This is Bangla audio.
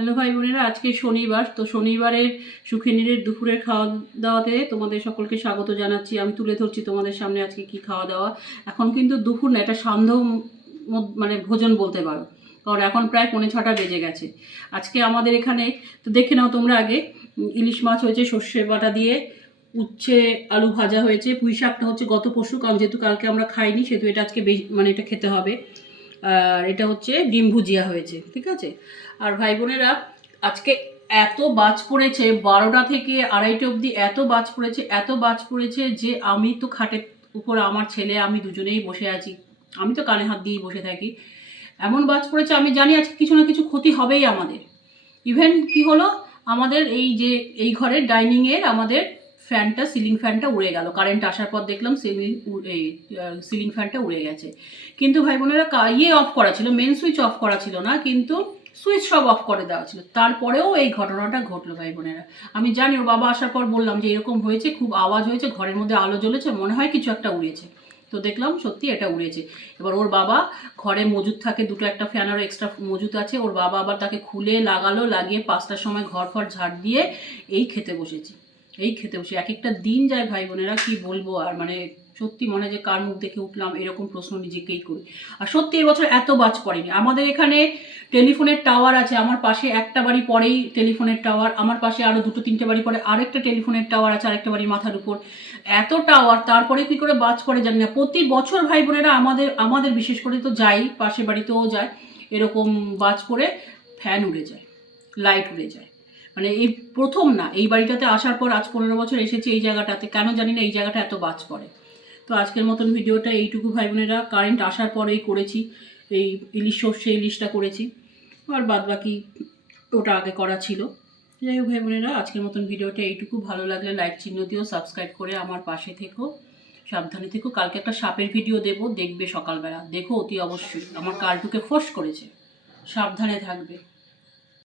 হ্যালো ভাই বোনেরা, আজকে শনিবার, তো শনিবারের সুখিনীরের দুপুরের খাওয়া দাওয়াতে তোমাদের সকলকে স্বাগত জানাচ্ছি। আমি তুলে ধরছি তোমাদের সামনে আজকে কি খাওয়া দাওয়া এখন কিন্তু দুপুর না, এটা সান্ধ্য মানে ভোজন বলতে পারো। কারণ এখন প্রায় পৌনে ছটা বেজে গেছে। আজকে আমাদের এখানে, তো দেখে নাও তোমরা আগে, ইলিশ মাছ হয়েছে সর্ষে বাটা দিয়ে, উচ্ছে, আলু ভাজা হয়েছে পুঁই শাকটা হচ্ছে গত পরশু, কারণ যেহেতু কালকে আমরা খাইনি, সেহেতু এটা আজকে মানে এটা খেতে হবে। আর এটা হচ্ছে ডিম ভুজিয়া হয়েছে, ঠিক আছে? আর ভাই বোনেরা, আজকে এত বাজ পড়েছে, বারোটা থেকে আড়াইটে অবধি এত বাজ পড়েছে, এত বাজ পড়েছে যে আমি তো খাটের উপর আমার ছেলে, আমি দুজনেই বসে আছি। আমি তো কানে হাত দিয়েই বসে থাকি। এমন বাজ পড়েছে, আমি জানি আজকে কিছু না কিছু ক্ষতি হবেই আমাদের। ইভেন কি হলো? আমাদের এই যে, এই ঘরের ডাইনিংয়ের আমাদের ফ্যানটা, সিলিং ফ্যানটা উড়ে গেল। কারেন্ট আসার পর দেখলাম সিলিং সিলিং ফ্যানটা উড়ে গেছে। কিন্তু ভাই বোনেরা ইয়ে অফ করা ছিল, মেন সুইচ অফ করা ছিল না, কিন্তু সুইচ সব অফ করে দেওয়া ছিল। তারপরেও এই ঘটনাটা ঘটলো ভাই বোনেরা। আমি জানি, ওর বাবা আসার পর বললাম যে এরকম হয়েছে, খুব আওয়াজ হয়েছে, ঘরের মধ্যে আলো জ্বলেছে, মনে হয় কিছু একটা উড়েছে। তো দেখলাম সত্যি এটা উড়েছে। এবার ওর বাবা ঘরে মজুদ থাকে, দুটো একটা ফ্যান আরও এক্সট্রা মজুদ আছে, ওর বাবা আবার তাকে খুলে লাগালো, লাগিয়ে পাঁচটার সময় ঘর ফর ঝাড় দিয়ে এই খেতে বসেছি। এই খেতে বসে এক একটা দিন যায় ভাই বোনেরা, কি বলব আর মানে সত্যি মনে যে কার মুখ দেখে উঠলাম এরকম প্রশ্ন নিজেকেই করি। আর সত্যি এবছর এত বাজ পড়েনি। আমাদের এখানে টেলিফোনের টাওয়ার আছে, আমার পাশে একটা বাড়ি পরেই টেলিফোনের টাওয়ার, আমার পাশে আরও দুটো তিনটে বাড়ি পরে আরেকটা টেলিফোনের টাওয়ার আছে, আরেকটা বাড়ির মাথার উপর। এত টাওয়ার, তারপরে কি করে বাজ পড়ে জানি না। প্রতি বছর ভাই বোনেরা আমাদের আমাদের বিশেষ করে তো যাই, পাশের বাড়িতেও যায়, এরকম বাজ পড়ে ফ্যান উড়ে যায়, লাইট উড়ে যায়। মানে এই প্রথম না, এই বাড়িটাতে আসার পর আজ পনেরো বছর এসেছি এই জায়গাটাতে। কেন জানি না এই জায়গাটা এত বাজ পড়ে। তো আজকের মতন ভিডিওটা এইটুকু ভাই বোনেরা কারেন্ট আসার পরেই করেছি, এই ইলিশ সর্ষে ইলিশটা করেছি। আর বাদ বাকি ওটা আগে করা ছিল। যাই হোক ভাই বোনেরা, আজকের মতন ভিডিওটা এইটুকু। ভালো লাগলে লাইক চিহ্ন দিও সাবস্ক্রাইব করে আমার পাশে থেকো। সাবধানে থেকো। কালকে একটা সাপের ভিডিও দেবো, দেখবে সকালবেলা। দেখো অতি অবশ্যই, আমার কালটুকে ফোর্স করেছে। সাবধানে থাকবে।